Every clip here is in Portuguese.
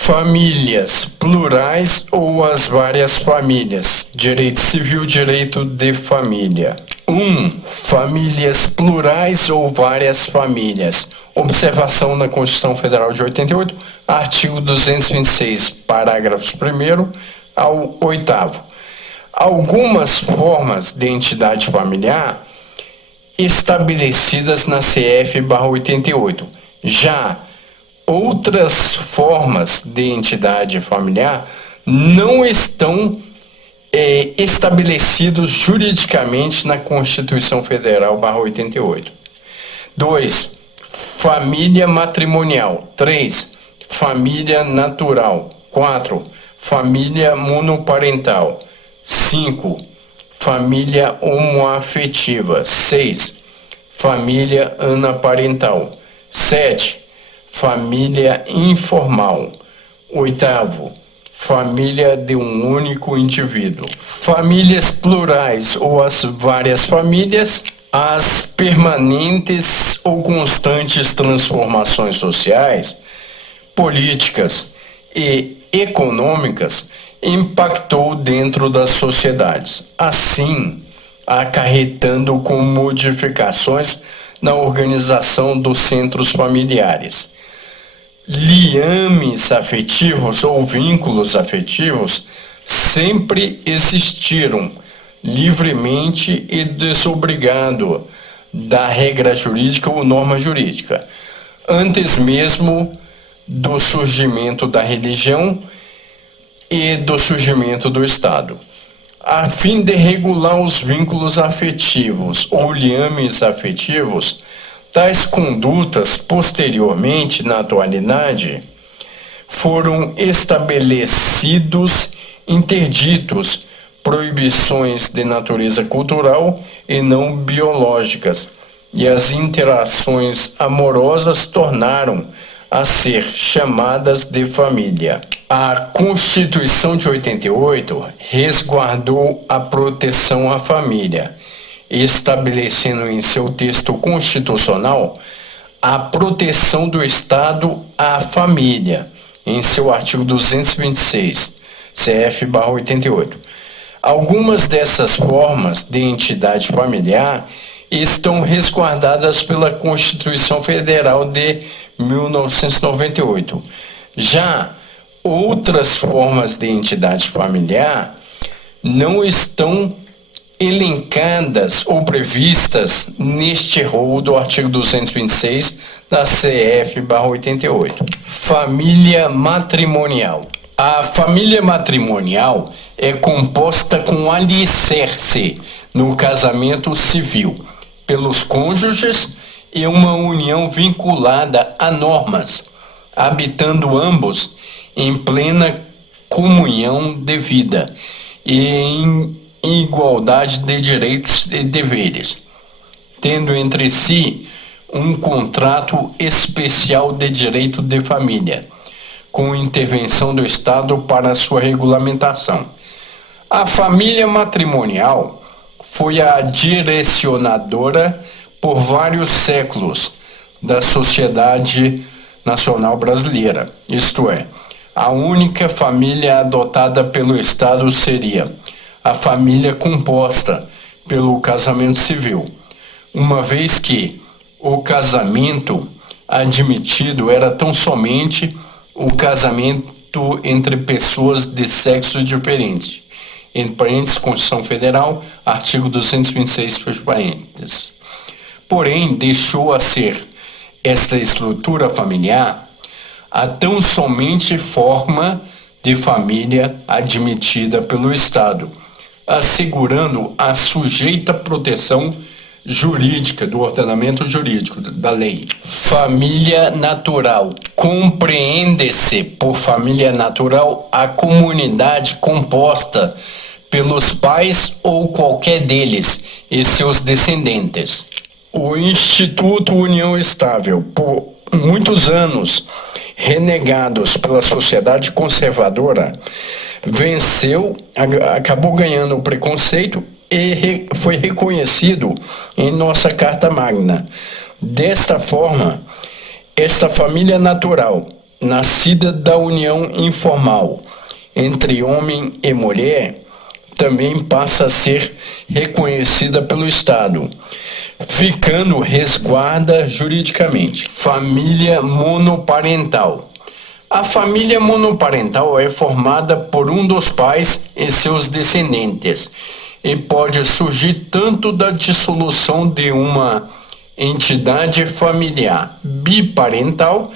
Famílias plurais ou as várias famílias. Direito civil, direito de família. 1. Famílias plurais ou várias famílias. Observação na Constituição Federal de 88, artigo 226, parágrafos 1º ao 8º. Algumas formas de entidade familiar estabelecidas na CF/88. Já outras formas de entidade familiar não estão estabelecidos juridicamente na Constituição Federal/88. 2. Família matrimonial. 3. Família natural. 4. Família monoparental. 5. Família homoafetiva. 6. Família anaparental. 7. Família informal. 8º, família de um único indivíduo. Famílias plurais ou as várias famílias, as permanentes ou constantes transformações sociais, políticas e econômicas impactou dentro das sociedades, assim acarretando com modificações na organização dos centros familiares. Liames afetivos ou vínculos afetivos sempre existiram, livremente e desobrigado da regra jurídica ou norma jurídica, antes mesmo do surgimento da religião e do surgimento do Estado. A fim de regular os vínculos afetivos ou liames afetivos, tais condutas, posteriormente, na atualidade, foram estabelecidos interditos, proibições de natureza cultural e não biológicas, e as interações amorosas tornaram a ser chamadas de família. A Constituição de 88 resguardou a proteção à família, estabelecendo em seu texto constitucional a proteção do Estado à família, em seu artigo 226, CF/88. Algumas dessas formas de entidade familiar estão resguardadas pela Constituição Federal de 1998. Já outras formas de entidade familiar não estão elencadas ou previstas neste rol do artigo 226 da CF/88. Família matrimonial. A família matrimonial é composta com alicerce no casamento civil pelos cônjuges e uma união vinculada a normas, habitando ambos em plena comunhão de vida e em igualdade de direitos e deveres, tendo entre si um contrato especial de direito de família, com intervenção do Estado para sua regulamentação. A família matrimonial foi a direcionadora por vários séculos da sociedade nacional brasileira, isto é, a única família adotada pelo Estado seria a família composta pelo casamento civil, uma vez que o casamento admitido era tão somente o casamento entre pessoas de sexos diferentes. Entre parênteses, Constituição Federal, artigo 226, fecha parênteses. Porém, deixou a ser esta estrutura familiar a tão somente forma de família admitida pelo Estado, assegurando a sujeita proteção jurídica do ordenamento jurídico da lei. Família natural. Compreende-se por família natural a comunidade composta pelos pais ou qualquer deles e seus descendentes. O Instituto União Estável, por muitos anos renegados pela sociedade conservadora, venceu, acabou ganhando o preconceito e foi reconhecido em nossa Carta Magna. Desta forma, esta família natural nascida da união informal entre homem e mulher também passa a ser reconhecida pelo Estado, ficando resguarda juridicamente. Família monoparental. A família monoparental é formada por um dos pais e seus descendentes e pode surgir tanto da dissolução de uma entidade familiar biparental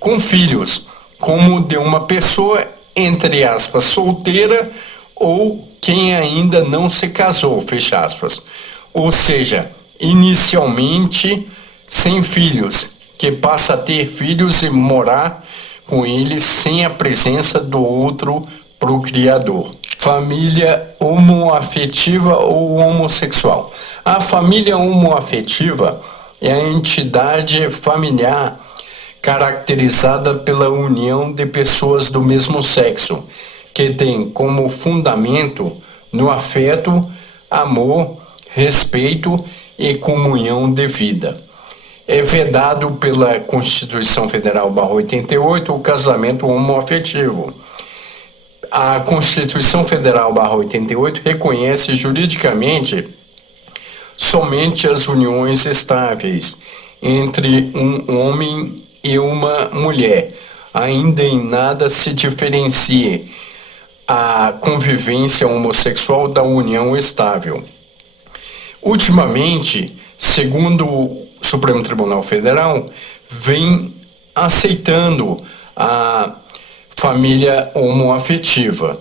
com filhos, como de uma pessoa, entre aspas, solteira ou quem ainda não se casou, fecha aspas. Ou seja, inicialmente sem filhos, que passa a ter filhos e morar com eles sem a presença do outro procriador. Família homoafetiva ou homossexual. A família homoafetiva é a entidade familiar caracterizada pela união de pessoas do mesmo sexo, que tem como fundamento no afeto, amor, respeito e comunhão de vida. É vedado pela Constituição Federal /88 o casamento homoafetivo. A Constituição Federal /88 reconhece juridicamente somente as uniões estáveis entre um homem e uma mulher. Ainda em nada se diferencia a convivência homossexual da união estável. Ultimamente, segundo o Supremo Tribunal Federal, vem aceitando a família homoafetiva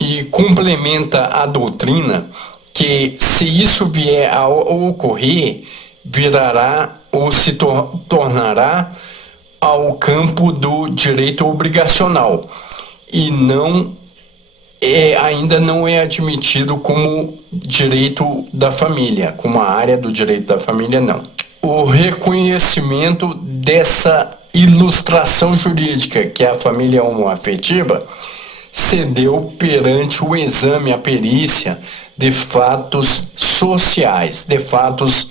e complementa a doutrina que, se isso vier a ocorrer, virará ou se tornará ao campo do direito obrigacional e ainda não é admitido como direito da família, como a área do direito da família, não. O reconhecimento dessa ilustração jurídica, que é a família homoafetiva, se deu perante o exame, a perícia de fatos sociais, de fatos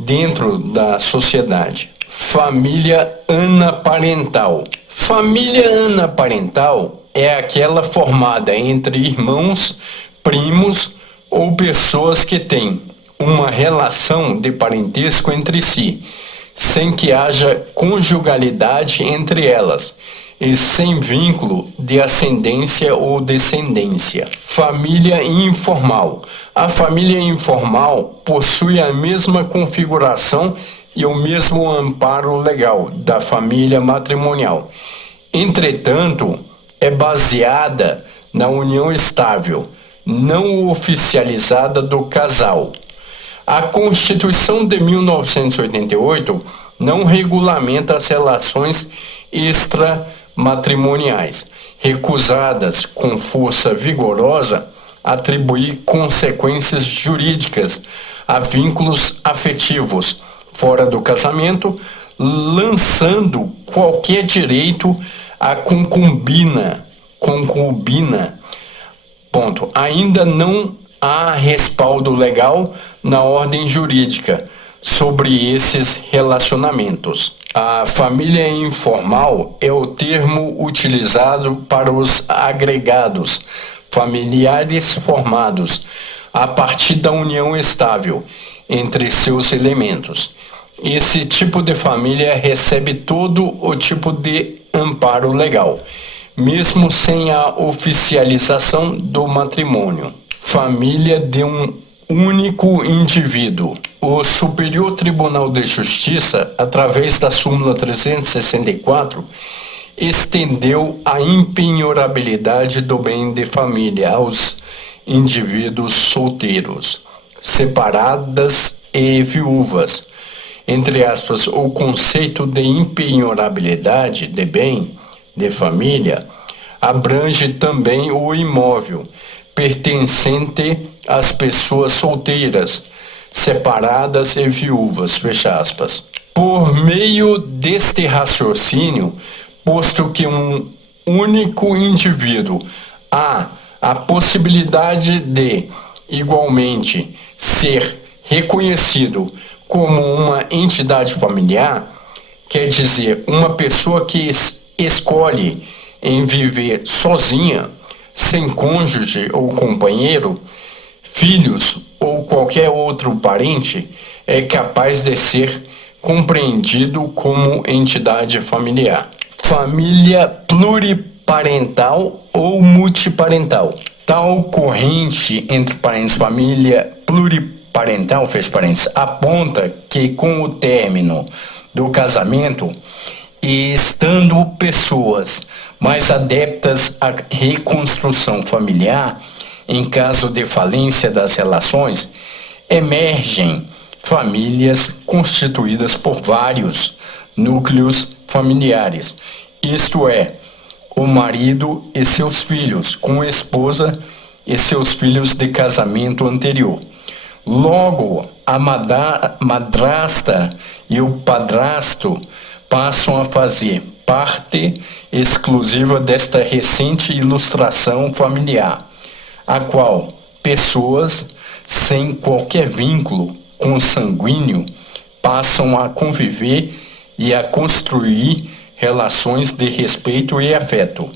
dentro da sociedade. Família anaparental. Família anaparental é aquela formada entre irmãos, primos ou pessoas que têm uma relação de parentesco entre si, sem que haja conjugalidade entre elas e sem vínculo de ascendência ou descendência. Família informal. A família informal possui a mesma configuração e o mesmo amparo legal da família matrimonial. Entretanto, é baseada na união estável, não oficializada do casal. A Constituição de 1988 não regulamenta as relações extramatrimoniais, recusadas com força vigorosa atribuir consequências jurídicas a vínculos afetivos fora do casamento, lançando qualquer direito à concubina. Ponto. Ainda não há respaldo legal na ordem jurídica sobre esses relacionamentos. A família informal é o termo utilizado para os agregados familiares formados a partir da união estável entre seus elementos. Esse tipo de família recebe todo o tipo de amparo legal, mesmo sem a oficialização do matrimônio. Família de um único indivíduo. O Superior Tribunal de Justiça, através da súmula 364, estendeu a impenhorabilidade do bem de família aos indivíduos solteiros, separadas e viúvas. Entre aspas, o conceito de impenhorabilidade de bem de família abrange também o imóvel pertencente às pessoas solteiras, separadas e viúvas, fecha aspas. Por meio deste raciocínio, posto que um único indivíduo há a possibilidade de, igualmente, ser reconhecido como uma entidade familiar, quer dizer, uma pessoa que escolhe em viver sozinha, sem cônjuge ou companheiro, filhos ou qualquer outro parente, é capaz de ser compreendido como entidade familiar. Família pluriparental ou multiparental. Tal corrente entre parentes, família pluriparental, fez parênteses, aponta que com o término do casamento e estando pessoas mais adeptas à reconstrução familiar, em caso de falência das relações, emergem famílias constituídas por vários núcleos familiares, isto é, o marido e seus filhos, com a esposa e seus filhos de casamento anterior. Logo, a madrasta e o padrasto passam a fazer parte exclusiva desta recente ilustração familiar, a qual pessoas sem qualquer vínculo consanguíneo passam a conviver e a construir relações de respeito e afeto.